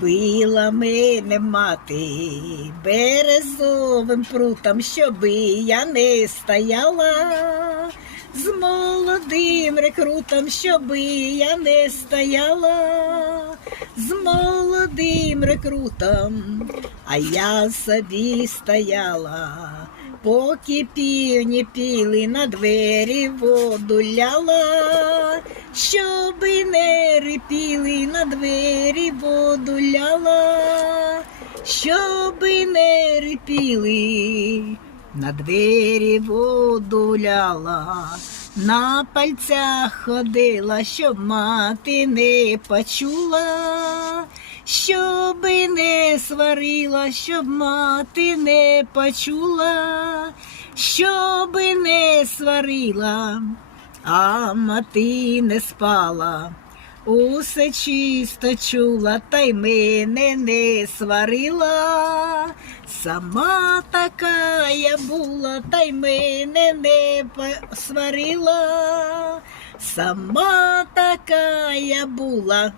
Била мене мати березовим прутом, щоби я не стояла. З молодим рекрутом, щоби я не стояла. З молодим рекрутом, а я собі стояла, поки півні піли на двері воду ляла, щоби не рипіли на двері воду ляла, щоби не рипіли. На двері воду ляла, на пальцях ходила, щоб мати не почула, щоби не сварила, щоб мати не почула, щоби не сварила, а мати не спала. Усе чисто чула, та й мене не сварила. Сама така я була, та й мене не сварила. Сама така я була,